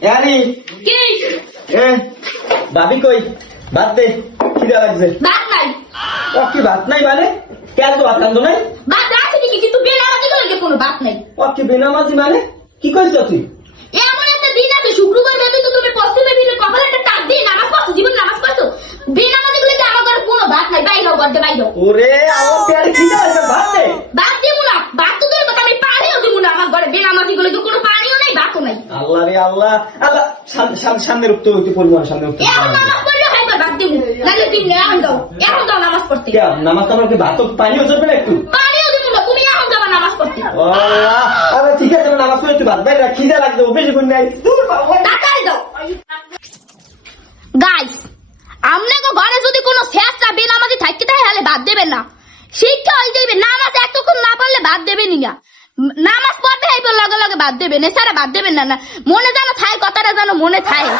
यानी কি ए भाभी कोई बात दे খিদা লাগছে ভাত নাই ও কি ভাত নাই মানে কেন তো ভাত রান্ধো নাই ভাত রাখছি নাকি কিন্তু বেনামাজি গুলোকে কোনো ভাত নাই ও কি বেনামাজি মানে কি কইছ তুই এমন একটা দিন আছে শুক্রবার রাতে তো তুমি পশ্চিমে ফিরে কপালে একটা টাক দিয়ে নামাজ পড়ছো জীবন নামাজ পড়ছো বেনামাজি গুলোকে আমার ঘরে কোনো ভাত নাই বাইরে গড়তে বাইরে ওরে আমার পেটে খিদা লাগছে ভাত দে ভাত দিব না ভাত তো দূরের কথা আমি পানিও দিব না আমার ঘরে বেনামাজি গুলোকে কোনো পানিও নাই ভাতও নাই আল্লাহ রে আল্লাহ আল্লাহ সামনে রুখতে হইতে পরিমাণ সামনে রুখতে এখন নামাজ পড়লে হয় ভাত দিব নাহলে দিন এখন দাও নামাজ পড়তে কে নামাজ তো আমাকে ভাত পানিও চলবে না একটু পানিও দিব না তুমি এখন যাবা নামাজ পড়তে আল্লাহ আরে ঠিক আছে নামাজ পড়ে একটু ভাত বাইরে রাখ খিদা লাগছে বেশি কোন নাই দূর বাবা টাকাই দাও গাইস আমনাকে ঘরে যদি কোনো শেষটা বেনামাজি থাকতে থাকে তাহলে ভাত দেবেন না শিক্ষা হয়ে যাবে নামাজ এতক্ষণ না পারলে ভাত দেবেনই না নামাজ পড়বে এই লগে লগে ভাত দেবেন এছাড়া ভাত দেবেন না মনে যেন থাকে কথাটা যেন মনে থাকে